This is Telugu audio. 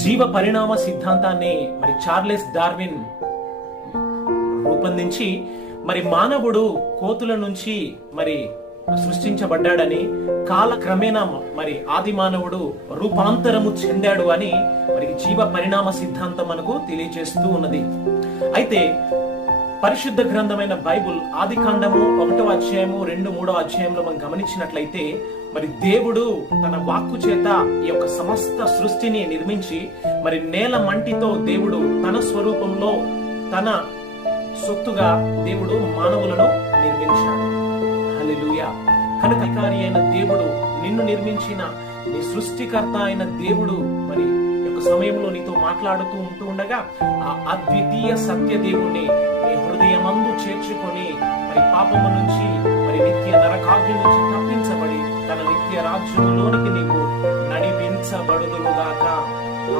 జీవ పరిణామ సిద్ధాంతాన్ని మరి చార్లెస్ డార్విన్ రూపొందించి మరి మానవుడు కోతుల నుంచి మరి సృష్టించబడ్డాడని, కాలక్రమేణా మరి ఆది మానవుడు రూపాంతరము చెందాడు అని మరి జీవ పరిణామ సిద్ధాంతం మనకు తెలియజేస్తూ ఉన్నది. అయితే పరిశుద్ధ గ్రంథమైన బైబుల్ ఆది కాండము 1వ అధ్యాయము 2, 3వ అధ్యాయంలో మనం గమనించినట్లయితే మరి దేవుడు తన వాక్కు చేత ఈ యొక్క సమస్త సృష్టిని నిర్మించి మరి నేల మంటితో దేవుడు తన స్వరూపంలో తన సొత్తుగా దేవుడు మానవులను నిర్మించాడు. హల్లెలూయా. కనుక అధికారి అయిన దేవుడు, నిన్ను నిర్మించిన నీ సృష్టికర్త అయిన దేవుడు మరి యొక్క సమయంలో నీతో మాట్లాడుతూ ఉంటూ ఉండగా ఆ అద్వితీయ సత్య దేవుణ్ణి నీ హృదయమందు చేర్చుకొని మరి పాపము నుంచి మరి నిత్య నరకాగ్ని నుంచి తప్పించబడి తన నిత్య రాజ్యంలోనికి నీవు నడిపించబడుదువుగాక.